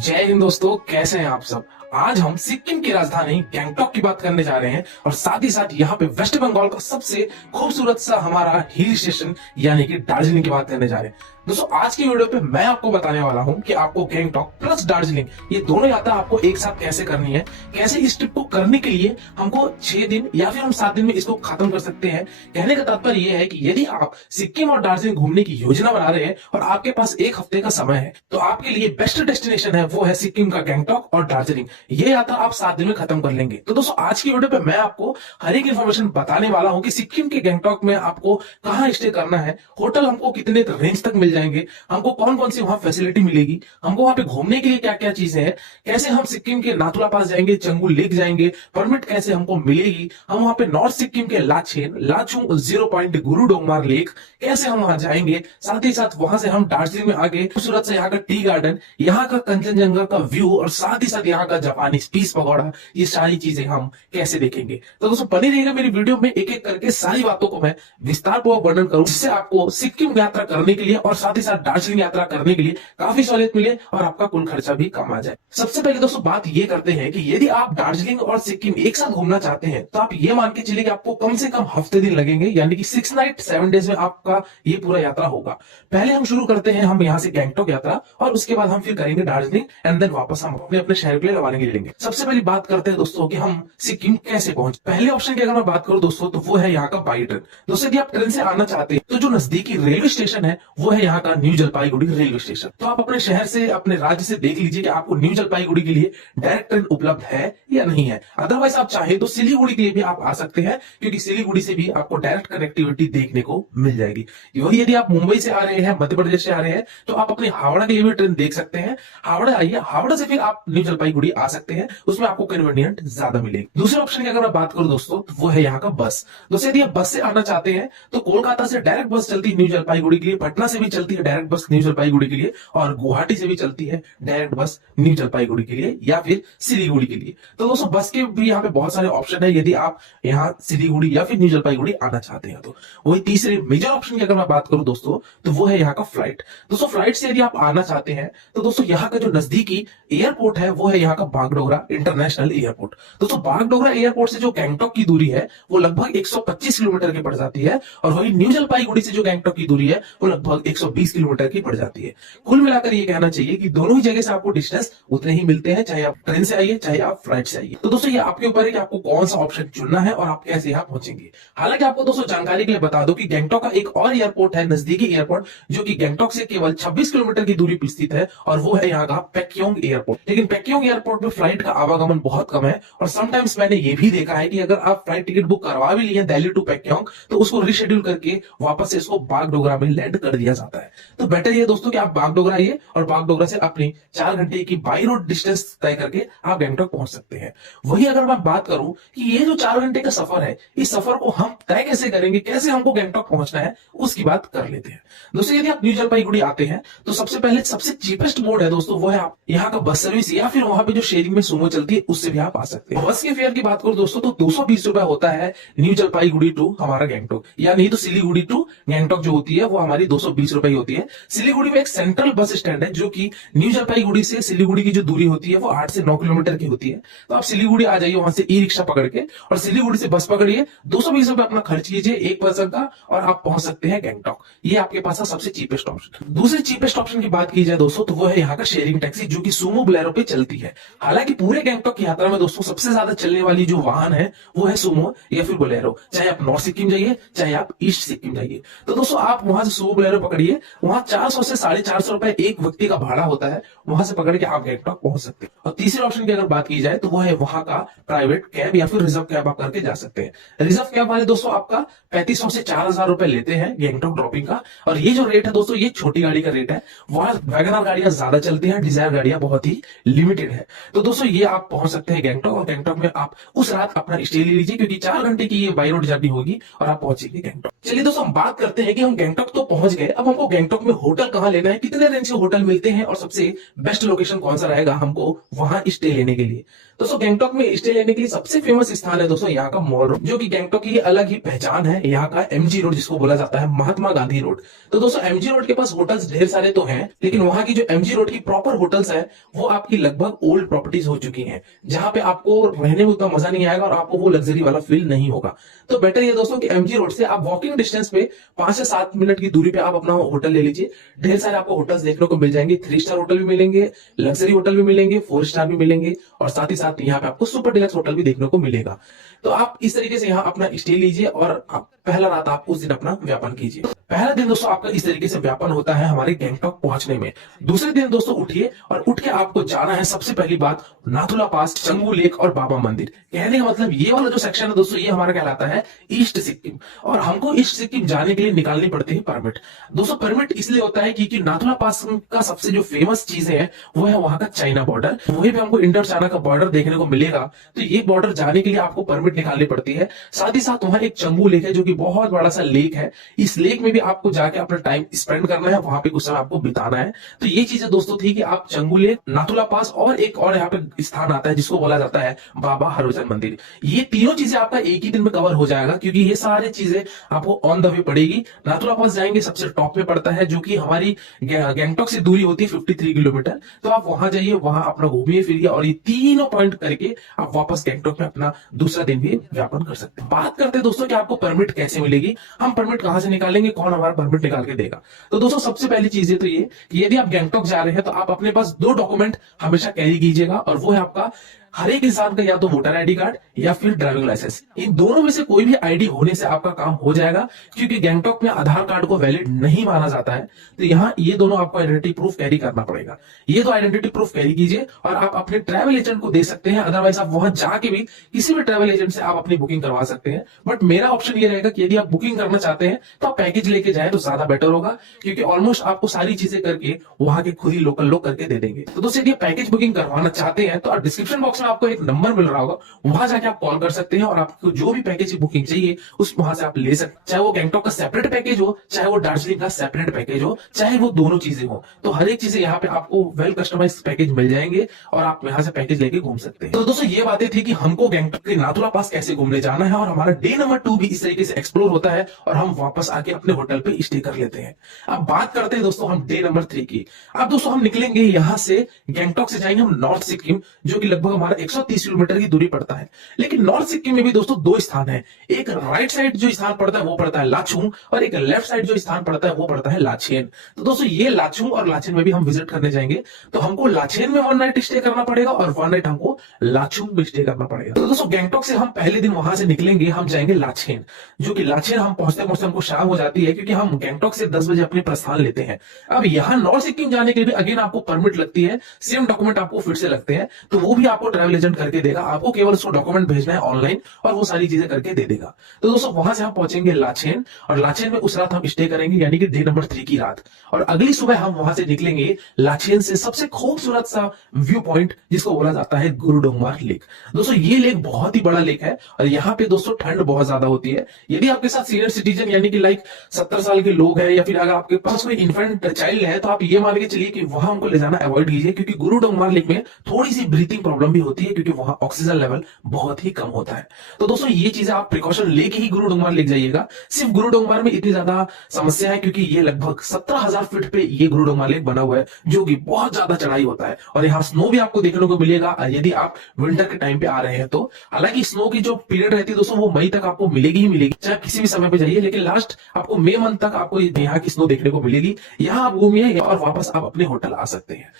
जय हिंद दोस्तों, कैसे हैं आप सब। आज हम सिक्किम की राजधानी गैंगटॉक की बात करने जा रहे हैं और साथ ही साथ यहाँ पे वेस्ट बंगाल का सबसे खूबसूरत सा हमारा हिल स्टेशन यानी कि दार्जिलिंग की बात करने जा रहे हैं। दोस्तों आज की वीडियो पे मैं आपको बताने वाला हूँ कि आपको गैंगटॉक प्लस दार्जिलिंग ये दोनों यात्रा आपको एक साथ कैसे करनी है, कैसे इस ट्रिप को करने के लिए हमको 6 दिन या फिर हम 7 दिन में इसको खत्म कर सकते हैं। कहने का तात्पर्य यह है कि यदि आप सिक्किम और दार्जिलिंग घूमने की योजना बना रहे हैं और आपके पास एक हफ्ते का समय है तो आपके लिए बेस्ट डेस्टिनेशन है वो है सिक्किम का गैंगटॉक और दार्जिलिंग। ये यात्रा आप 7 दिन में खत्म कर लेंगे। तो दोस्तों आज की वीडियो पे मैं आपको हर एक इन्फॉर्मेशन बताने वाला हूं कि सिक्किम के गैंगटॉक में आपको कहां स्टे करना है, होटल हमको कितने रेंज तक मिल जाएंगे, हमको कौन कौन सी वहां फैसिलिटी मिलेगी, हमको वहां पे घूमने के लिए क्या क्या चीजें हैं, कैसे हम सिक्किम के नाथुला पास जाएंगे, चंगू लेक जाएंगे, परमिट कैसे हमको मिलेगी, हम वहां पे नॉर्थ सिक्किम के लाचेन लाचुंग 0 पॉइंट गुरु डोंगमार लेक कैसे हम वहां जाएंगे, साथ ही साथ वहां से हम दार्जिलिंग में आगे खूबसूरत से यहाँ का टी गार्डन, यहाँ का कंचनजंगा का व्यू और साथ ही साथ यहाँ का जापानी पीस पकौड़ा, ये सारी चीजें हम कैसे देखेंगे। तो दोस्तों बने रहिएगा मेरी वीडियो में, एक एक करके सारी बातों को मैं विस्तार पूर्वक वर्णन करूं जिससे आपको सिक्किम यात्रा करने के लिए और साथ ही साथ दार्जिलिंग यात्रा करने के लिए काफी सहूलियत मिले और आपका कुल खर्चा भी कम आ जाए। सबसे पहले दोस्तों बात ये करते हैं कि यदि आप दार्जिलिंग और सिक्किम एक साथ घूमना चाहते हैं तो आप ये मान के चलिए कि आपको कम से कम हफ्ते दिन लगेंगे, यानी कि 6 नाइट 7 डेज में आपका ये पूरा यात्रा होगा। पहले हम शुरू करते हैं हम यहाँ से गैंगटॉक यात्रा और उसके बाद हम फिर करेंगे दार्जिलिंग एंड देन वापस हम अपने अपने शहर के लिए रवानगी ले लेंगे। सबसे पहले बात करते हैं दोस्तों कि हम सिक्किम कैसे पहुंचे। पहले ऑप्शन की अगर मैं बात करूं दोस्तों तो वो है यहाँ का बाई ट्रेन। दोस्तों यदि आप ट्रेन से आना चाहते हैं तो जो नजदीकी रेलवे स्टेशन है वो है यहाँ का न्यू जलपाईगुड़ी रेलवे स्टेशन। तो आप अपने शहर से अपने राज्य से देख लीजिए कि आपको न्यू जलपाईगुड़ी के लिए डायरेक्ट ट्रेन उपलब्ध है या नहीं है। अदरवाइज आप चाहे तो सिलीगुड़ी के लिए भी आप आ सकते हैं क्योंकि सिलीगुड़ी से भी आपको डायरेक्ट कनेक्टिविटी देखने को मिल जाएगी। वही यदि आप मुंबई से आ रहे हैं, मध्य प्रदेश से आ रहे हैं तो आप अपने हावड़ा के लिए भी ट्रेन देख सकते हैं। हावड़ा आइए, हावड़ा से फिर आप न्यू जलपाईगुड़ी आ सकते हैं, उसमें आपको कन्वीनियंट ज्यादा मिलेगी। दूसरे ऑप्शन की अगर मैं बात करूं दोस्तों तो वो है यहाँ का बस। दोस्तों यदि आप बस से आना चाहते हैं तो कोलकाता से डायरेक्ट बस चलती है न्यू जलपाईगुड़ी के लिए, पटना से भी चलती है डायरेक्ट बस न्यू जलपाईगुड़ी के लिए और गुवाहाटी से भी चलती है डायरेक्ट बस न्यू जलपाईगुड़ी के लिए या फिर सिलीगुड़ी के लिए। तो दोस्तों बस के भी यहाँ पे बहुत सारे ऑप्शन है यदि आप यहाँ सिलीगुड़ी या फिर न्यू जलपाईगुड़ी आना चाहते हैं तो। वही तीसरे मेजर ऑप्शन की अगर मैं बात करूं दोस्तों तो वो है यहाँ का फ्लाइट। दोस्तों फ्लाइट से यदि आप आना चाहते हैं तो दोस्तों यहाँ का जो नजदीकी एयरपोर्ट है वो है यहाँ का बागडोगरा इंटरनेशनल एयरपोर्ट। दोस्तों बागडोगरा एयरपोर्ट से जो गैंगटॉक की दूरी है वो लगभग 125 किलोमीटर की पड़ जाती है और वही न्यू जलपाईगुड़ी से जो गैंगटॉक की दूरी है वो लगभग 120 किलोमीटर की पड़ जाती है। कुल मिलाकर ये कहना चाहिए कि दोनों ही जगह से आपको डिस्टेंस उतने ही मिलते हैं, चाहे आप ट्रेन से आइए चाहे आप फ्लाइट से आइए। तो दोस्तों ये आपके ऊपर है कि आपको कौन सा ऑप्शन चुनना है और आप कैसे यहाँ पहुंचेंगे। हालांकि आपको दोस्तों जानकारी के लिए बता दो कि गैंगटॉक का एक और एयरपोर्ट है, नजदीकी एयरपोर्ट, जो कि गैंगटॉक से केवल 26 किलोमीटर की दूरी पर स्थित है और वो है यहाँ का पैक्योंग एयरपोर्ट। लेकिन पैक्योंग एयरपोर्ट में फ्लाइट का आवागमन बहुत कम है और समटाइम्स मैंने ये भी देखा है कि अगर आप फ्लाइट टिकट बुक करवा भी लिए दिल्ली टू पैक्योंग तो उसको रिशेड्यूल करके वापस से इसको बागडोगरा में लैंड कर दिया जाता है। तो बेटर ये दोस्तों कि आप बागडोगरा आइए और बागडोगरा से अपनी 4 घंटे की बाई रोड डिस्टेंस तय करके आप गैंगटॉक पहुंच सकते हैं। वही अगर मैं बात करूं कि ये जो 4 घंटे का सफर है इस सफर को हम तय कैसे करेंगे, कैसे हमको गैंगटॉक पहुंचना है, उसकी बात कर लेते हैं। दोस्तों यदि आप न्यू जलपाईगुड़ी आते हैं तो सबसे पहले सबसे चीपेस्ट मोड है दोस्तों वो है आप यहाँ का बस सर्विस या फिर वहां पे जो शेयरिंग में सुमो चलती है उससे भी आप आ सकते हैं। बस के फेयर की बात करूं दोस्तों तो 220 रुपए होता है न्यू जलपाईगुड़ी टू हमारा गैंगटॉक, या नहीं तो सिलीगुड़ी टू गैंगटॉक जो होती है वो हमारी 220 रुपए होती है। सिलीगुड़ी में एक सेंट्रल बस स्टैंड है जो कि न्यू जलपाईगुड़ी से सिलीगुड़ी की जो दूरी होती है वो 8 से 9 किलोमीटर की होती है। तो आप सिलीगुड़ी आ जाइए वहां से ई रिक्शा पकड़ के और सिलीगुड़ी से बस पकड़िए, 220 रुपए अपना खर्च कीजिए एक पर्सन का और आप पहुंच सकते हैं गैंगटॉक। ये आपके पास सबसे चीपेस्ट ऑप्शन। दूसरे चीपेस्ट ऑप्शन की बात की जाए दोस्तों तो वो है यहाँ का शेयरिंग टैक्सी जो कि सुमो बोलेरो पे चलती है। हालांकि पूरे गैंगटॉक की यात्रा में दोस्तों सबसे ज्यादा चलने वाली जो वाहन है वो है सुमो या फिर बोलेरो, चाहे आप नॉर्थ सिक्किम जाइए चाहे आप ईस्ट सिक्किम जाइए। तो दोस्तों आप वहां से सुमो बोलेरो पकड़िए, वहां 400 से 450 रुपए एक व्यक्ति का भाड़ा होता है, वहां से पकड़ के आप गैंगटॉक पहुंच सकते हैं। और तीसरे ऑप्शन की अगर बात की जाए तो वो है वहां का प्राइवेट कैब या फिर रिजर्व कैब आप करके जा सकते हैं। रिजर्व कैब वाले दोस्तों आपका 3500 से 4000 रुपए लेते हैं गैंगटॉक ड्रॉपिंग का और ये जो रेट है दोस्तों ये छोटी गाड़ी का रेट है। वहां वैगनआर गाड़ियां ज्यादा चलती हैं, डिजायर गाड़ियां बहुत ही लिमिटेड है। तो दोस्तों ये आप पहुंच सकते हैं गैंगटॉक और गैंगटॉक में आप उस रात अपना स्टे ले लीजिए क्योंकि 4 घंटे की ये बाई रोड जर्नी होगी और आप पहुंचेंगे गैंगटॉक। चलिए दोस्तों हम बात करते हैं कि हम गैंगटॉक तो पहुंच गए, अब हमको गैंगटॉक में होटल कहाँ लेना है, कितने रेंज के होटल मिलते हैं और सबसे बेस्ट लोकेशन कौन सा रहेगा हमको वहां स्टे लेने के लिए। दोस्तों गैंगटॉक में स्टे लेने के लिए सबसे फेमस स्थान है दोस्तों यहाँ का मॉल रोड, जो कि गैंगटॉक की अलग ही पहचान है। यहाँ का एमजी रोड जिसको बोला जाता है, महात्मा गांधी रोड। तो दोस्तों एमजी रोड के पास होटल्स ढेर सारे तो हैं, लेकिन वहां की जो एमजी रोड की प्रॉपर होटल्स है वो आपकी लगभग ओल्ड प्रॉपर्टीज हो चुकी हैं, जहां पे आपको रहने में उतना मजा नहीं आएगा और आपको वो लग्जरी वाला फील नहीं होगा। तो बेटर ये दोस्तों कि एमजी रोड से आप वॉकिंग डिस्टेंस पे 5 से 7 मिनट की दूरी पे आप अपना होटल ले लीजिए। ढेर सारे आपको होटल्स देखने को मिल जाएंगे, 3 स्टार होटल भी मिलेंगे, लग्जरी होटल भी मिलेंगे, 4 स्टार भी मिलेंगे, और साथ ही साथ यहाँ पे आपको सुपर डिलक्स होटल भी देखने को मिलेगा। तो आप इस तरीके से यहाँ अपना स्टे लीजिए और पहला रात आप उस दिन अपना व्यापन कीजिए। पहला दिन दोस्तों आपका इस तरीके से व्यापन होता है हमारे गैंगटॉक पहुंचने में। दूसरे दिन दोस्तों उठिए और उठ के आपको जाना है सबसे पहली बात नाथुला पास, चंगू लेक और बाबा मंदिर। कहने का मतलब ये वाला जो सेक्शन है दोस्तों, ये हमारा कहलाता है ईस्ट सिक्किम, और हमको ईस्ट सिक्किम जाने के लिए निकालनी पड़ती है परमिट। दोस्तों परमिट इसलिए होता है क्योंकि नाथुला पास का सबसे जो फेमस चीजें हैं वो है वहां का चाइना बॉर्डर। वहीं पे हमको इंडो चाइना का बॉर्डर देखने को मिलेगा, तो ये बॉर्डर जाने के लिए आपको परमिट निकालनी पड़ती है। साथ ही साथ वहां एक चंगू लेक है जो कि बहुत बड़ा सा लेक है। इस लेक में भी आपको जाके अपना टाइम स्पेंड करना है, वहां पे कुछ समय आपको बिताना है। तो ये चीजें दोस्तों थी कि आप चंगू लेक, नाथुला पास और एक और यहाँ पे स्थान आता है जिसको बोला जाता है बाबा हरभजन मंदिर। ये तीनों चीजें आपका एक ही दिन में कवर हो जाएगा, क्योंकि ये सारी चीजें आपको ऑन द वे पड़ेगी। नाथुला पास जाएंगे, सबसे टॉप में पड़ता है, जो कि हमारी गैंगटॉक से दूरी होती है 53 किलोमीटर। तो आप वहां जाइए, वहां अपना घूमिए फिरिए और ये तीनों पॉइंट करके आप वापस गैंगटॉक में अपना दूसरा दिन भी व्यापन कर सकते हैं। बात करते हैं दोस्तों कि आपको परमिट कैसे मिलेगी, हम परमिट कहां से निकालेंगे, कौन हमारा परमिट निकाल के देगा। तो दोस्तों सबसे पहली चीज है तो ये कि यदि आप गैंगटॉक जा रहे हैं तो आप अपने पास 2 डॉक्यूमेंट हमेशा कैरी कीजिएगा, और वो है आपका हर एक इंसान का या तो वोटर आईडी कार्ड या फिर ड्राइविंग लाइसेंस। इन दोनों में से कोई भी आईडी होने से आपका काम हो जाएगा, क्योंकि गैंगटॉक में आधार कार्ड को वैलिड नहीं माना जाता है। तो यहाँ ये दोनों आपको आइडेंटिटी प्रूफ कैरी करना पड़ेगा। ये तो आइडेंटिटी प्रूफ कैरी कीजिए और आप अपने ट्रैवल एजेंट को दे सकते हैं, अदरवाइज आप वहां जाके भी किसी भी ट्रैवल एजेंट से आप अपनी बुकिंग करवा सकते हैं। बट मेरा ऑप्शन ये रहेगा कि यदि आप बुकिंग करना चाहते हैं तो आप पैकेज लेके जाए तो ज्यादा बेटर होगा, क्योंकि ऑलमोस्ट आपको सारी चीजें करके वहां के खुद ही लोकल लोग करके दे देंगे। तो दोस्तों यदि पैकेज बुकिंग करवाना चाहते हैं तो डिस्क्रिप्शन बॉक्स में आपको एक नंबर मिल रहा होगा, वहां जाके आप कॉल कर सकते हैं और आपको जो भी पैकेज की बुकिंग चाहिए उस वहां से आप ले सकते हैं। चाहे वो गैंगटॉक का सेपरेट पैकेज हो, चाहे वो दार्जिलिंग का सेपरेट पैकेज हो, चाहे वो दोनों चीजें हो, तो हर एक चीजें यहाँ पे आपको वेल कस्टमाइज पैकेज मिल जाएंगे और आप यहाँ से पैकेज लेके घूम सकते हैं। तो दोस्तों ये बातें थी कि हमको गैंगटॉक के नाथुला पास कैसे घूमने जाना है, और हमारा डे नंबर 2 भी इस तरीके से एक्सप्लोर होता है और हम वापस आके अपने होटल पे स्टे कर लेते हैं। अब बात करते हैं दोस्तों हम डे नंबर 3 की। अब दोस्तों हम निकलेंगे यहाँ से, गैंगटॉक से जाएंगे हम नॉर्थ सिक्किम, जो कि लगभग हमारा 130 किलोमीटर की दूरी पड़ता है। लेकिन नॉर्थ सिक्किम में भी दोस्तों 2 स्थान है, एक राइट साइड जो स्थान पड़ता है वो पड़ता है लाचुंग, और एक लेफ्ट साइड जो स्थान पड़ता है वो पड़ता है लाचेन। तो दोस्तों ये लाचुंग और लाचेन में भी हम विजिट करने जाएंगे, तो हमको लाचेन में 1 नाइट स्टे करना पड़ेगा और 1 नाइट हमको लाचुंग में स्टे करना पड़ेगा। तो दोस्तों गैंगटॉक से हम पहले दिन वहां से निकलेंगे, हम जाएंगे लाचेन, जो कि लाचेन हम पहुंचते पहुंचते हमको शाम हो जाती है, क्योंकि हम गैंगटॉक से 10 बजे अपने प्रस्थान लेते हैं। अब यहाँ नॉर्थ सिक्किम जाने के लिए अगेन आपको परमिट लगती है, सेम डॉक्यूमेंट आपको फिर से लगते हैं, तो वो भी आपको ट्रैवल एजेंट करके देगा। आपको केवल उसको डॉक्यूमेंट भेजना है ऑनलाइन और वो सारी चीजें करके दे देगा। तो दोस्तों वहां से हम पहुंचेंगे लाचेन, और लाचेन में उस रात हम स्टे करेंगे, यानी कि डे नंबर 3 की रात। और अगली सुबह हम वहां से निकलेंगे लाचेन से सबसे खूबसूरत सा व्यू पॉइंट जिसको बोला जाता है गुरुडोंगमार लेक। दोस्तों ये लेक बहुत ही बड़ा लेक है और यहाँ पे दोस्तों ठंड बहुत ज्यादा होती है। यदि आपके साथ सीनियर सिटीजन यानी कि लाइक 70 साल के लोग हैं, या फिर अगर आपके पास कोई इन्फेंट चाइल्ड है, तो आप ये मान के चलिए कि वहां हमको ले जाना अवॉइड कीजिए, क्योंकि गुरुडोंगमार लेक में थोड़ी सी ब्रीथिंग प्रॉब्लम भी होती है, क्योंकि वहां ऑक्सीजन लेवल बहुत ही कम होता है। तो दोस्तों ये चीजें आप प्रिकॉशन लेके ही गुरुडोंगमार लेक जाइएगा। सिर्फ गुरुडोंगमार में इतनी ज्यादा समस्या है क्योंकि ये लगभग 17,000 फीट पे ये गुरुडोंगमार लेक बना हुआ है, जो कि बहुत ज्यादा चढ़ाई होता है, और यहाँ स्नो भी आपको देखने को मिलेगा यदि आप विंटर के टाइम पे आ रहे हैं तो। हालांकि स्नो की जो पीरियड रहती है दोस्तों वो मई तक आपको मिलेगी ही मिलेगी, चाहे किसी भी समय पे जाइए, लेकिन लास्ट आपको मई मंथ तक आपको यहाँ की स्नो देखने को मिलेगी। यहाँ आप घूमिए और वापस आप अपने होटल आ सकते हैं।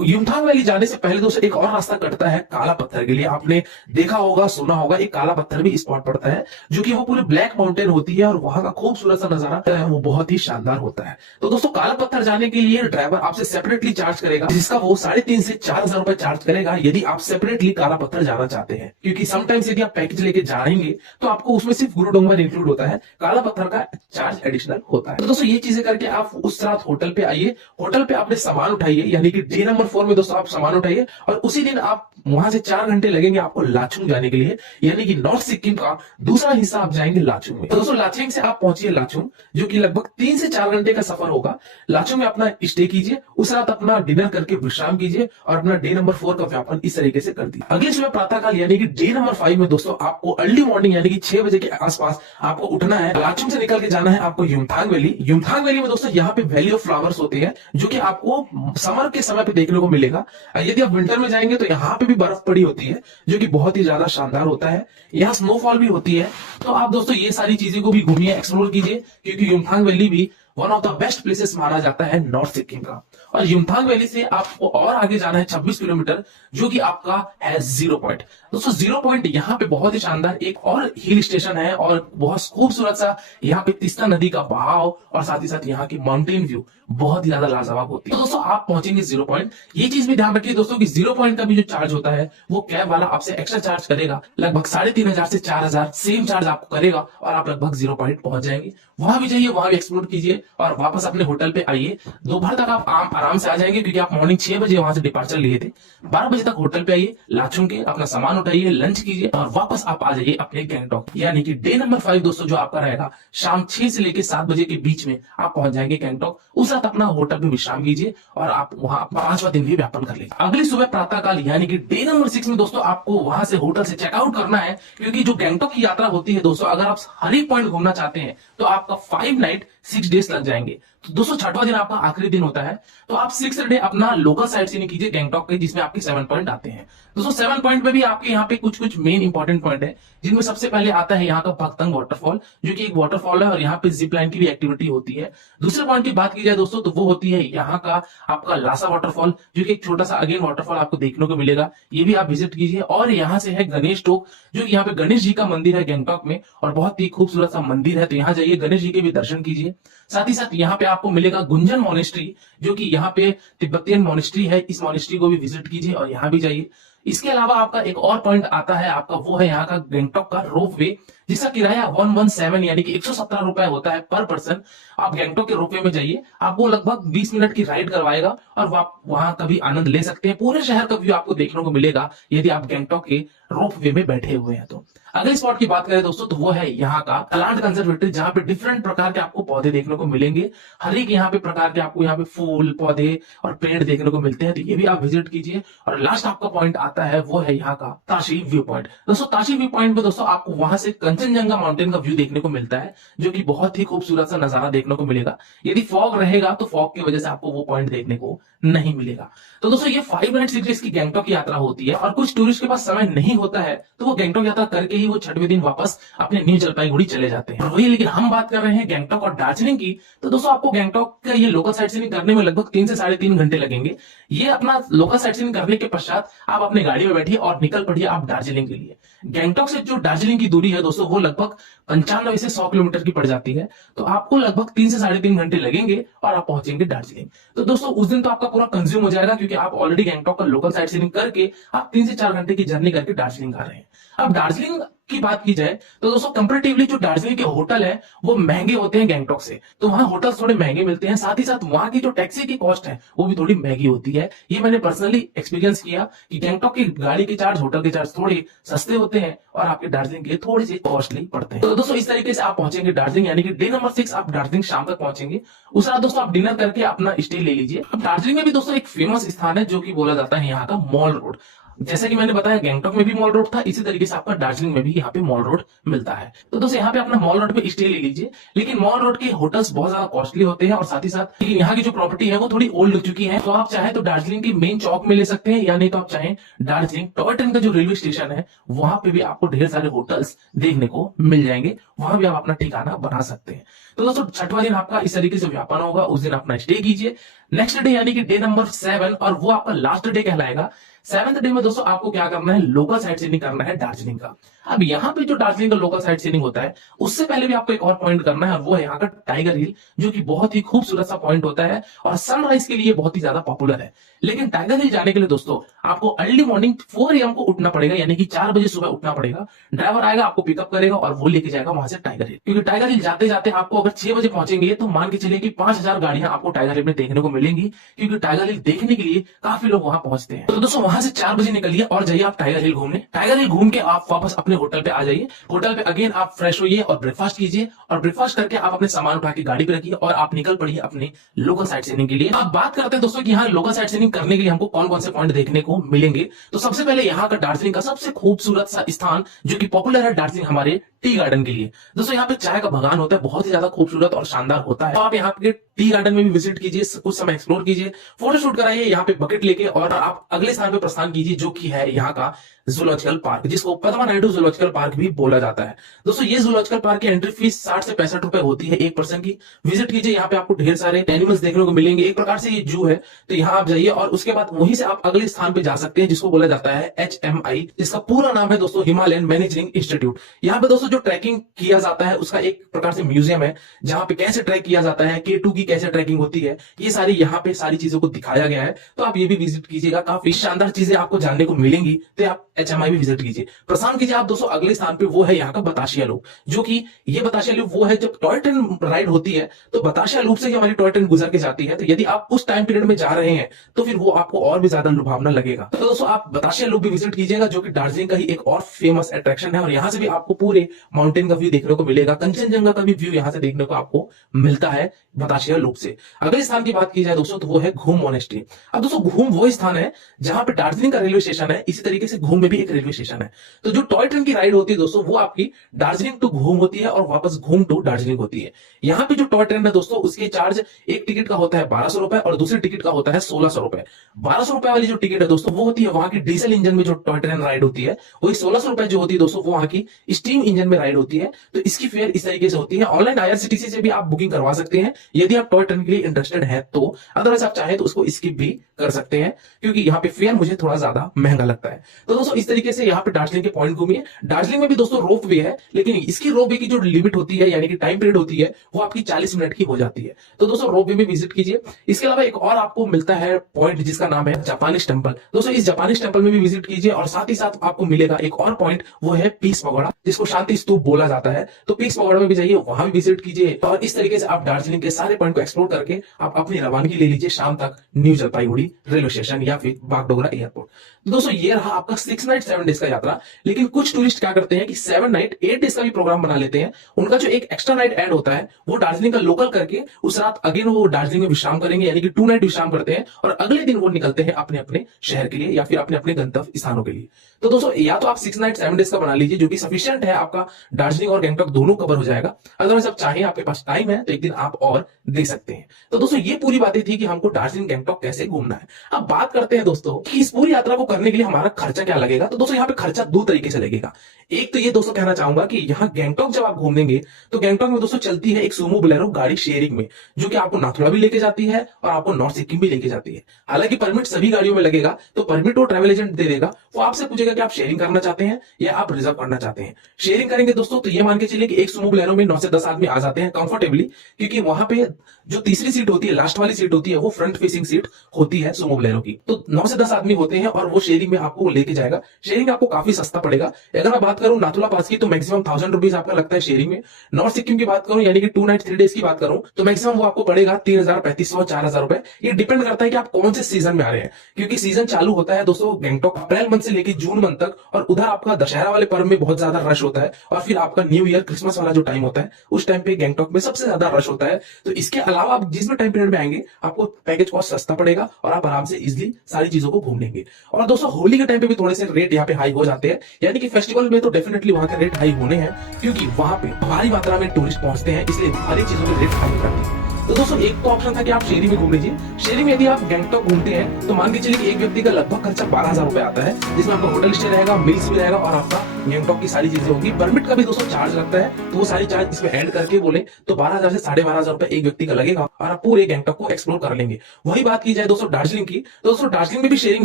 युमथांग वैली जाने से पहले दोस्तों एक और रास्ता कटता है काला पत्थर के लिए। आपने देखा होगा, सुना होगा, एक काला पत्थर भी स्पॉट पड़ता है, जो कि वो पूरे ब्लैक माउंटेन होती है और वहां का खूबसूरत सा नजारा है, वो बहुत ही शानदार होता है। तो दोस्तों काला पत्थर जाने के लिए ड्राइवर आपसे सेपरेटली चार्ज करेगा, जिसका वो 3,500 से 4,000 रुपए चार्ज करेगा यदि आप सेपरेटली काला पत्थर जाना चाहते हैं। क्योंकि समटाइम्स यदि आप पैकेज लेके जाएंगे तो आपको उसमें सिर्फ गुरुडोंगमार इंक्लूड होता है, काला पत्थर का चार्ज एडिशनल होता है। तो दोस्तों ये चीजें करके आप उस रात होटल पे आइए, होटल पे आपने सामान उठाइए, यानी कि डे नंबर 4 में दोस्तों आप सामान उठाइए और उसी दिन आप वहां वहां से 4 घंटे लगेंगे आपको लाचुंग जाने के लिए, यानी कि नॉर्थ सिक्किम का दूसरा हिस्सा आप जाएंगे लाचुंग में। तो दोस्तों लाचुंग से आप पहुंचिए लाचुंग, जो कि लगभग 3 से 4 घंटे का सफर होगा। लाचुंग में अपना स्टे कीजिए, उस रात अपना डिनर करके विश्राम कीजिए और अपना डे नंबर 4 का व्यापन इस तरीके से कर दिया। अगले सुबह प्रातःकाल यानी कि डे नंबर 5 में दोस्तों आपको अर्ली मॉर्निंग यानी कि 6 बजे के आसपास आपको उठना है। लाचुंग से निकल के जाना है आपको युमथांग वैली। युमथांग वैली में दोस्तों यहाँ पे वैली ऑफ फ्लावर्स होते हैं, जो कि आपको समर के समय पे देखने को मिलेगा। यदि आप विंटर में जाएंगे तो यहाँ पे भी बर्फ पड़ी होती है, जो कि बहुत ही ज्यादा शानदार होता है। यहाँ स्नोफॉल भी होती है। तो आप दोस्तों ये सारी चीजें को भी घूमिए, एक्सप्लोर कीजिए, क्योंकि युमथांग वैली भी one of the best places माना जाता है नॉर्थ सिक्किम का। और युमथांग वैली से आपको और आगे जाना है 26 किलोमीटर, जो कि आपका है 0 पॉइंट। दोस्तों 0 पॉइंट यहाँ पे बहुत ही शानदार एक और हिल स्टेशन है और बहुत खूबसूरत सा यहाँ पे तीस्ता नदी का बहाव और साथ ही साथ यहाँ की माउंटेन व्यू बहुत ही ज्यादा लाजवाब होती है। तो दोस्तों आप पहुंचेंगे 0 पॉइंट। ये चीज भी ध्यान रखिए दोस्तों कि 0 पॉइंट का भी जो चार्ज होता है वो कैब वाला आपसे एक्स्ट्रा चार्ज करेगा, लगभग 3500 से 4000 सेम चार्ज आपको करेगा और आप लगभग 0 पॉइंट पहुंच जाएंगे। वहां भी जाइए, वहां भी एक्सप्लोर कीजिए और वापस अपने होटल पे आइए। दोपहर तक आप आराम से आ जाएंगे, क्योंकि आप मॉर्निंग 6 बजे वहां से डिपार्चर लिए थे। 12 बजे तक होटल पे आइए, लाचुंग के अपना सामान उठाइए, लंच कीजिए और वापस आप आ जाइए अपने गैंगटॉक, यानी कि डे नंबर 5 दोस्तों जो आपका रहेगा शाम 6 से लेकर 7 बजे के बीच में आप पहुंच जाएंगे गैंगटॉक। उस रात अपना होटल पे विश्राम कीजिए और आप वहां 5वां दिन भी व्यापन कर लीजिए। अगली सुबह प्रातःकाल यानी कि डे नंबर 6 में दोस्तों आपको वहां से होटल से चेकआउट करना है, क्योंकि जो गैंगटॉक की यात्रा होती है दोस्तों, अगर आप हर एक पॉइंट घूमना चाहते हैं तो आपका 5 नाइट 6 डेज लग जाएंगे। तो दोस्तों 6वां दिन आपका आखिरी दिन होता है, तो आप 6th डे अपना लोकल साइट सीइंग कीजिए गैंगटॉक के, जिसमें आपके 7 पॉइंट आते हैं। दोस्तों 7 पॉइंट में भी आपके यहाँ पे कुछ कुछ मेन इंपॉर्टेंट पॉइंट है, जिनमें सबसे पहले आता है यहाँ का भक्तंग वाटरफॉल, जो कि एक वाटरफॉल है और यहाँ पे जिप लाइन की भी एक्टिविटी होती है। दूसरे पॉइंट की बात की जाए दोस्तों तो वो होती है यहाँ का आपका लासा वाटरफॉल, जो कि एक छोटा सा अगेन वाटरफॉल आपको देखने को मिलेगा। ये भी आप विजिट कीजिए। और यहाँ से है गणेश टोक, जो यहाँ पे गणेश जी का मंदिर है गैंगटॉक में और बहुत ही खूबसूरत सा मंदिर है, तो यहाँ जाइए, गणेश जी के भी दर्शन कीजिए। साथ ही साथ यहाँ पे आपको मिलेगा गुंजन मोनेस्ट्री, जो कि यहाँ पे तिब्बतियन मोनेस्ट्री है। इस मोनेस्ट्री को भी विजिट कीजिए और यहाँ भी जाइए। इसके अलावा आपका एक और पॉइंट आता है आपका, वो है यहाँ का गैंगटॉक का रोपवे, जिसका किराया 117 यानी कि 117 रुपए होता है पर पर्सन। आप गैंगटॉक के रोपवे में जाइए, आपको लगभग 20 मिनट की राइड करवाएगा और आप वहां का भी आनंद ले सकते हैं। पूरे शहर का व्यू आपको देखने को मिलेगा यदि आप गैंगटॉक के रोपवे में बैठे हुए हैं। तो अगले स्पॉट की बात करें दोस्तों तो वो है यहाँ का प्लांट कंजर्वेटरी, जहां पे डिफरेंट प्रकार के आपको पौधे देखने को मिलेंगे। हर एक यहाँ पे प्रकार के आपको यहाँ पे फूल, पौधे और पेड़ देखने को मिलते हैं, तो ये भी आप विजिट कीजिए। और लास्ट आपका पॉइंट आता है वो है यहाँ का ताशी व्यू पॉइंट। दोस्तों ताशी व्यू पॉइंट में दोस्तों आपको वहां से कंचनजंगा माउंटेन का व्यू देखने को मिलता है, जो कि बहुत ही खूबसूरत सा नजारा देखने को मिलेगा। यदि फॉग रहेगा तो फॉग की वजह से आपको वो पॉइंट देखने को नहीं मिलेगा। तो दोस्तों ये 5 नाइट 6 डेज की गैंगटॉक यात्रा होती है और कुछ टूरिस्ट के पास समय नहीं होता है तो वो गैंगटॉक यात्रा करके ही वो 6वें दिन वापस अपने न्यू जलपाईगुड़ी चले जाते हैं। वही लेकिन हम बात कर रहे हैं गैंगटॉक और दार्जिलिंग की, तो दोस्तों आपको गैंगटॉक का ये लोकल साइट सीइंग करने में लगभग 3 से 3.5 घंटे लगेंगे। ये अपना लोकल साइट सीइंग करने के पश्चात आप अपने गाड़ी में बैठिए और निकल पड़िए आप दार्जिलिंग के लिए। गैंगटॉक से जो दार्जिलिंग की दूरी है दोस्तों वो लगभग 95 से 100 किलोमीटर की पड़ जाती है, तो आपको लगभग 3 से 3.5 घंटे लगेंगे और आप पहुंचेंगे दार्जिलिंग। तो दोस्तों उस दिन तो आपका पूरा कंज्यूम हो जाएगा, क्योंकि आप ऑलरेडी गैंगटॉक का लोकल साइट सीइंग करके आप 3 से 4 घंटे की जर्नी करके दार्जिलिंग आ रहे हैं। अब दार्जिलिंग की बात की जाए तो दोस्तों कंपैरेटिवली जो दार्जिलिंग के होटल है वो महंगे होते हैं गैंगटॉक से, तो वहां होटल थोड़े महंगे मिलते हैं। साथ ही साथ वहां की जो टैक्सी की कॉस्ट है वो भी थोड़ी महंगी होती है। ये मैंने पर्सनली एक्सपीरियंस किया कि गैंगटॉक की गाड़ी के चार्ज, होटल के चार्ज थोड़े सस्ते होते हैं और आपके दार्जिलिंग के लिए थोड़े से कॉस्टली पड़ते हैं। तो दोस्तों इस तरीके से आप पहुंचेंगे दार्जिलिंग, यानी कि डे नंबर 6 आप दार्जिलिंग शाम तक पहुंचेंगे। उस रात दोस्तों आप डिनर करके अपना स्टे ले लीजिए। अब दार्जिलिंग में भी दोस्तों एक फेमस स्थान है जो कि बोला जाता है यहाँ का मॉल रोड। जैसा कि मैंने बताया गैंगटॉक में भी मॉल रोड था, इसी तरीके से आपका दार्जिलिंग में भी यहाँ पे मॉल रोड मिलता है। तो दोस्तों यहाँ पे अपना मॉल रोड पे स्टे ले लीजिए, लेकिन मॉल रोड के होटल्स बहुत ज्यादा कॉस्टली होते हैं और साथ ही साथ यहाँ की जो प्रॉपर्टी है वो थोड़ी ओल्ड हो चुकी है। तो आप चाहे तो दार्जिलिंग के मेन चौक में ले सकते हैं, या नहीं तो आप चाहे दार्जिलिंग टॉय ट्रेन का जो रेलवे स्टेशन है वहां पे भी आपको ढेर सारे होटल्स देखने को मिल जाएंगे, वहां भी आप अपना ठिकाना बना सकते हैं। तो दोस्तों 6वां दिन आपका इस तरीके से व्यापन होगा। उस दिन अपना स्टे कीजिए। नेक्स्ट डे यानी कि डे नंबर 7 और वो आपका लास्ट डे कहलाएगा। 7th डे में दोस्तों आपको क्या करना है, लोकल साइट सीइंग करना है दार्जिलिंग का। अब यहाँ पे जो दार्जिलिंग का लोकल साइट सीइंग होता है उससे पहले भी आपको एक और पॉइंट करना है और वो है यहाँ का टाइगर हिल, जो कि बहुत ही खूबसूरत सा पॉइंट होता है और सनराइज के लिए बहुत ही ज्यादा पॉपुलर है। लेकिन टाइगर हिल जाने के लिए दोस्तों आपको अर्ली मॉर्निंग 4 AM को उठना पड़ेगा, यानी कि 4 बजे सुबह उठना पड़ेगा। ड्राइवर आएगा, आपको पिकअप करेगा और वो लेके जाएगा वहां वहां से टाइगर हिल, क्योंकि टाइगर हिल जाते जाते आपको अगर 6 बजे पहुंचेंगे तो मान के चलिए कि 5000 गाड़ियां आपको टाइगर हिल में देखने को मिलेंगी, क्योंकि टाइगर हिल देखने के लिए काफी लोग वहां पहुंचते हैं। तो दोस्तों वहां से 4 बजे निकलिए और जाइए आप टाइगर हिल घूमने। टाइगर हिल घूम के आप वापस अपने होटल पे आ जाइए। होटल पे अगेन आप फ्रेश होइए और ब्रेकफास्ट कीजिए, और ब्रेकफास्ट करके आप अपने सामान उठा के गाड़ी पे रखिए और आप निकल पड़िए अपने लोकल साइट सीइंग के लिए। आप बात करते हैं दोस्तों कि यहाँ लोकल साइट सीइंग करने के लिए हमको कौन कौन से पॉइंट देखने को मिलेंगे। तो सबसे पहले यहाँ का दार्जिलिंग का सबसे खूबसूरत सा स्थान जो कि पॉपुलर है दार्जिलिंग हमारे टी गार्डन के लिए। दोस्तों यहाँ पे चाय का बागान होता है, बहुत ही ज्यादा खूबसूरत और शानदार होता है। तो आप यहाँ पे टी गार्डन में भी विजिट कीजिए, कुछ समय एक्सप्लोर कीजिए, फोटो शूट कराइए यहाँ पे बकेट लेके, और आप अगले स्थान पे प्रस्थान कीजिए जो कि है यहाँ का जूलॉजिकल पार्क, जिसको पद्मा नायडू जूलॉजिकल पार्क भी बोला जाता है। दोस्तों ये जूलॉजिकल पार्क की एंट्री फीस 60 से 65 रुपए होती है एक पर्सन की। विजिट कीजिए, यहाँ पे आपको ढेर सारे एनिमल्स देखने को मिलेंगे। एक प्रकार से ये जू है, तो यहाँ आप जाइए और उसके बाद वहीं से आप अगले स्थान पे जा सकते हैं जिसको बोला जाता है HMI, जिसका पूरा नाम है दोस्तों हिमालयन मैनेजरिंग इंस्टीट्यूट। यहाँ पे दोस्तों जो ट्रैकिंग किया जाता है उसका एक प्रकार से म्यूजियम है, जहाँ पे कैसे ट्रैक किया जाता है, K2 की कैसे ट्रैकिंग होती है, ये सारी यहाँ पे सारी चीजों को दिखाया गया है। तो आप ये भी विजिट कीजिएगा, काफी शानदार चीजें आपको जानने को मिलेंगी। तो आप HMI भी विजिट कीजिए। प्रस्थान कीजिए आप दोस्तों अगले स्थान पे, वो है यहाँ का बताशिया लूप, जो कि ये बताशिया लूप वो है जब टॉय ट्रेन राइड होती है तो बताशिया लूप से हमारी टॉय ट्रेन गुजर के जाती है। तो यदि आप उस टाइम पीरियड में जा रहे हैं तो फिर वो आपको और भी ज्यादा लुभावना लगेगा। तो दोस्तों आप बताशिया लूप भी विजिट कीजिएगा, जो कि दार्जिलिंग का ही एक और फेमस अट्रैक्शन है, और यहाँ से भी आपको पूरे माउंटेन का व्यू देखने को मिलेगा, कंचनजंगा का भी व्यू यहाँ से देखने को आपको मिलता है बताशिया लूप से। अगले स्थान की बात की जाए दोस्तों तो वो है घूम मोनेस्ट्री। अब दोस्तों घूम वो स्थान है जहां पे दार्जिलिंग का रेलवे स्टेशन है, इसी तरीके से घूम में भी एक रेलवे स्टेशन है। तो जो टॉय ट्रेन की राइड होती है दोस्तों वो आपकी दार्जिलिंग टू घूम होती है और वापस घूम टू दार्जिलिंग होती है। यहाँ पे जो टॉय ट्रेन है दोस्तों उसके चार्ज एक टिकट का होता है 1200 रुपए और दूसरी टिकट का होता है 1600 रुपए। 1200 रुपए वाली जो टिकट है दोस्तों वो होती है वहां की डीजल इंजन में जो टॉय ट्रेन राइड होती है, वही 1600 रुपए जो होती है दोस्तों वो वहां की स्टीम इंजन में राइड होती है। तो इसकी फेयर इस तरीके से होती है। ऑनलाइन IRCTC से भी आप बुकिंग करवा सकते हैं यदि आप टॉय ट्रेन के लिए इंटरेस्टेड है तो, अदरवाइज आप चाहें तो उसको स्किप भी कर सकते हैं, क्योंकि यहाँ पे फेयर मुझे थोड़ा ज्यादा महंगा लगता है। तो दोस्तों इस तरीके से यहाँ पे दार्जिलिंग के पॉइंट घूमिए। दार्जिलिंग में भी दोस्तों रोप वे है, लेकिन इसकी रोप वे की जो लिमिट होती है यानी कि टाइम पीरियड होती है वो आपकी 40 मिनट की हो जाती है। तो दोस्तों रोप वे में विजिट कीजिए। इसके अलावा एक और आपको मिलता है पॉइंट जिसका नाम है जापानीज टेम्पल। दोस्तों इस जापानीज टेम्पल में भी विजिट कीजिए, और साथ ही साथ आपको मिलेगा एक और पॉइंट, वो है पीस पगोड़ा, जिसको शांति स्तूप बोला जाता है। तो पीस पगोड़ा में भी जाइए, वहां भी विजिट कीजिए, और इस तरीके से आप दार्जिलिंग के सारे पॉइंट को एक्सप्लोर करके आप अपनी रवानगी ले लीजिए शाम तक न्यू जलपाईगुड़ी रेलवे स्टेशन या फिर बागडोगरा एयरपोर्ट। दोस्तों ये रहा आपका 6 नाइट 7 डेज का यात्रा। लेकिन कुछ टूरिस्ट क्या करते हैं कि 7 नाइट 8 डेज का भी प्रोग्राम बना लेते हैं। उनका जो एक एक्स्ट्रा नाइट ऐड होता है वो दार्जिलिंग का लोकल करके उस रात अगेन वो दार्जिलिंग में विश्राम करेंगे, यानी कि 2 नाइट विश्राम करते हैं, और अगले दिन वो निकलते हैं अपने अपने शहर के लिए या फिर अपने अपने गंतव्य स्थानों के लिए। तो दोस्तों या तो आप 6 नाइट 7 डेज का बना लीजिए, जो कि सफिशिएंट है, आपका दार्जिलिंग और गैंगटॉक दोनों कवर हो जाएगा। अदरवाइज आप चाहें, आपके पास टाइम है तो एक दिन आप और दे सकते हैं। तो दोस्तों ये पूरी बातें थी कि हमको दार्जिलिंग गैंगटॉक कैसे घूमना है। अब बात करते हैं दोस्तों कि इस पूरी यात्रा को करने के लिए हमारा खर्चा क्या लगेगा। तो दोस्तों यहाँ पे खर्चा 2 तरीके से लगेगा। एक तो ये दोस्तों कहना चाहूंगा कि यहाँ गैंगटॉक जब आप घूमेंगे तो गैंगटॉक में दोस्तों चलती है एक सूमो बोलेरो गाड़ी शेयरिंग में, जो कि आपको नाथुला भी लेके जाती है और आपको नॉर्थ सिक्किम भी लेके जाती है। हालांकि परमिट सभी गाड़ियों में लगेगा, तो परमिट वो ट्रैवल एजेंट दे देगा। वो आपसे पूछेगा कि आप शेयरिंग करना चाहते हैं या आप रिजर्व करना चाहते हैं। शेयरिंग करेंगे दोस्तों तो ये मान के चलिए कि एक सूमो बोलेरो में 9 से 10 आदमी आ जाते हैं कंफर्टेबली, क्योंकि वहां पे जो तीसरी सीट होती है, लास्ट वाली सीट होती है, वो फ्रंट फेसिंग सीट होती है सूमो बोलेरो की। तो 9 से 10 आदमी होते हैं और वो शेयरिंग में आपको लेके जाएगा। शेयरिंग आपको काफी सस्ता पड़ेगा। अगर मैं बात करूं नाथुला पास की तो मैक्सिमम 1000 रुपीज आपका लगता है शेयरिंग में। नॉर्थ सिक्किम की बात करूं यानी कि 2 नाइट 3 डेज की बात करूं तो मैक्सिमम वो आपको पड़ेगा 3000, 3500, 4000 रुपए। ये डिपेंड करता है कि आप कौन से सीजन में आ रहे हैं, क्योंकि सीजन चालू होता है दोस्तों गैंगटॉक अप्रैल मंथ से लेकर जून मंथ तक, और उधर आपका दशहरा वाले पर्व में बहुत ज्यादा रश होता है, और फिर आपका न्यू ईयर क्रिसमस वाला जो टाइम होता है उस टाइम पे गैंगटॉक में सबसे ज्यादा रश होता है। तो इसके अलावा आप जिस भी टाइम पीरियड में आएंगे आपको पैकेज कॉस्ट सस्ता पड़ेगा और आप आराम से इजिली सारी चीजों को घूम लेंगे। और दोस्तों होली के टाइम पे भी थोड़े से रेट यहाँ पे हाई हो जाते हैं, यानी कि फेस्टिवल में तो डेफिनेटली वहां के रेट हाई होने हैं, क्योंकि वहां पे भारी मात्रा में टूरिस्ट पहुंचते हैं, इसलिए हर एक चीजों के रेट हाई करते हैं। तो दोस्तों एक तो ऑप्शन था कि आप शेयरिंग में घूम लीजिए। शेयरिंग में यदि आप गैंगटॉक घूमते हैं तो मान के चलिए कि एक व्यक्ति का लगभग खर्चा 12000 रुपए आता है, जिसमें आपका होटल स्टे रहेगा, मील्स भी रहेगा और आपका गैंगटॉक की सारी चीजें होगी। परमिट का भी दोस्तों चार्ज लगता है, तो वो सारी चार्ज इसमें ऐड करके बोले तो 12000 से 12500 रुपए एक व्यक्ति का लगेगा और आप पूरे गैंगटॉक को एक्सप्लोर कर लेंगे। वही बात की जाए दोस्तों दार्जिलिंग की, तो दोस्तों दार्जिलिंग में भी शेयरिंग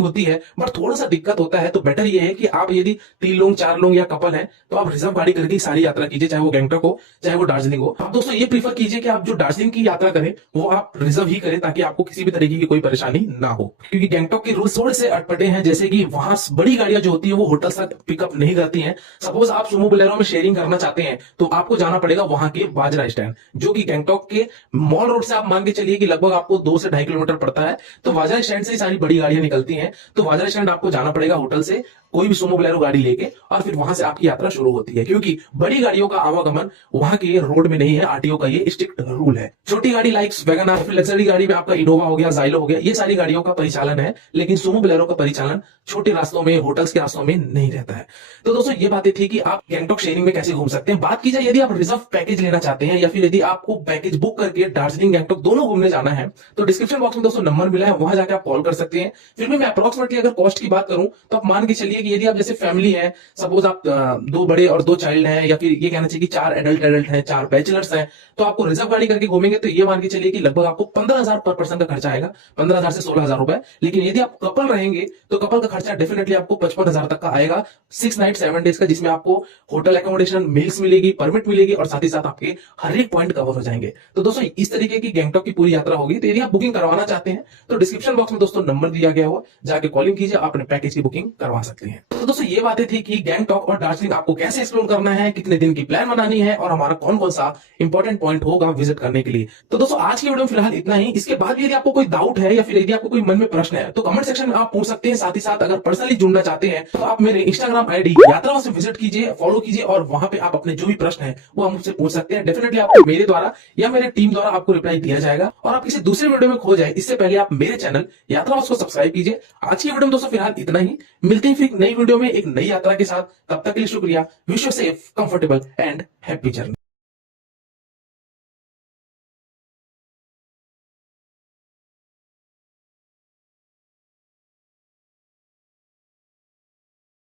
होती है, बट थोड़ा सा दिक्कत होता है। तो बेटर ये है कि आप यदि 3 लोग 4 लोग या कपल है तो आप रिजर्व गाड़ी करके सारी यात्रा कीजिए, चाहे वो गैंगटॉक हो चाहे वो दार्जिलिंग हो। आप दोस्तों ये प्रीफर कीजिए कि आप जो दार्जिलिंग की यात्रा करें वो आप रिजर्व ही करें, ताकि आपको किसी भी तरीके की कोई परेशानी ना हो। क्योंकि गैंगटॉक के रूल्स थोड़े से अटपटे हैं, जैसे कि वहां बड़ी गाड़ियां जो होती है वो होटल तक पिकअप नहीं करती हैं। सपोज आप सुमो बोलेरो में शेयरिंग करना चाहते हैं तो आपको जाना पड़ेगा वहां के बाजरा स्टैंड, जो कि गैंगटॉक के मॉल रोड से आप मान के चलिए कि लगभग आपको 2 से 2.5 किलोमीटर पड़ता है। तो बाजरा स्टैंड से ही सारी बड़ी गाड़ियां निकलती हैं। तो बाजरा स्टैंड आपको जाना पड़ेगा होटल से कोई भी सुमो बोलेरो गाड़ी लेके, और फिर वहां से आपकी यात्रा शुरू होती है। क्योंकि बड़ी गाड़ियों का आवागमन वहां के रोड में नहीं है, आरटीओ का ये स्ट्रिक्ट रूल है। छोटी गाड़ी लाइक वैगनआर, फिर लग्जरी गाड़ी में आपका इनोवा हो गया, जाइलो हो गया, ये सारी गाड़ियों का परिचालन है, लेकिन सुमो बोलेरो का परिचालन छोटे रास्तों में, होटल्स के रास्तों में नहीं रहता है। तो दोस्तों ये बातें थी कि आप गैंगटॉक शेयरिंग में कैसे घूम सकते हैं। बात की जाए यदि आप रिजर्व पैकेज लेना चाहते हैं या फिर यदि आपको पैकेज बुक करके दार्जिलिंग गैंगटॉक दोनों घूमने जाना है, तो डिस्क्रिप्शन बॉक्स में दोस्तों नंबर मिला है, वहां जाकर आप कॉल कर सकते हैं। फिर भी मैं अप्रोक्सीमेटली अगर कॉस्ट की बात करूं तो आप मान के चलिए कि यदि आप जैसे फैमिली है, सपोज आप 2 बड़े और 2 चाइल्ड हैं, या फिर ये कहना चाहिए कि 4 एडल्ट हैं, 4 बैचलर्स हैं, तो आपको रिजर्व गाड़ी करके घूमेंगे तो ये मान के चलिए कि लगभग आपको 15,000 पर पर्सन का खर्चा आएगा, 15,000 से 16,000 रुपए। लेकिन यदि आप कपल रहेंगे तो कपल का खर्चा डेफिनेटली आपको 55,000 तक का आएगा, 6 नाइट 7 डेज का, जिसमें आपको होटल एकोमोडेशन, मील्स मिलेगी, परमिट मिलेगी, और साथ ही साथ आपके हर एक पॉइंट कवर हो जाएंगे। तो दोस्तों इस तरीके की गैंगटॉक की पूरी यात्रा होगी। तो यदि आप बुकिंग करवाना चाहते हैं तो डिस्क्रिप्शन बॉक्स में दोस्तों नंबर दिया गया हो, जाके कॉलिंग कीजिए, आप अपने पैकेज की बुकिंग करवा सकते हैं। तो दोस्तों ये बातें थी कि गैंगटॉक और दार्जिलिंग आपको कैसे एक्सप्लोर करना है, कितने दिन की प्लान बनानी है, और हमारा कौन कौन सा इंपॉर्टेंट पॉइंट होगा विजिट करने के लिए। तो दोस्तों आज की वीडियो में फिलहाल इतना ही। इसके बाद भी यदि आपको कोई डाउट है या फिर यदि आपको कोई मन में प्रश्न है तो कमेंट सेक्शन में आप पूछ सकते हैं। साथ ही साथ अगर पर्सनली जुड़ना चाहते हैं तो आप मेरे इंस्टाग्राम आईडी यात्रावास में विजिट कीजिए, फॉलो कीजिए, और वहां पे आप अपने जो भी प्रश्न है वो हम मुझसे पूछ सकते हैं। डेफिनेटली आपको मेरे द्वारा या मेरे टीम द्वारा आपको रिप्लाई दिया जाएगा। और आप किसी दूसरे वीडियो में खो जाए इससे पहले आप मेरे चैनल यात्रावास को सब्सक्राइब कीजिए। आज की वीडियो में दोस्तों फिलहाल इतना ही। मिलते हैं फिर एक नई वीडियो में एक नई यात्रा के साथ। तब तक के लिए शुक्रिया। Wish you safe, comfortable and happy journey.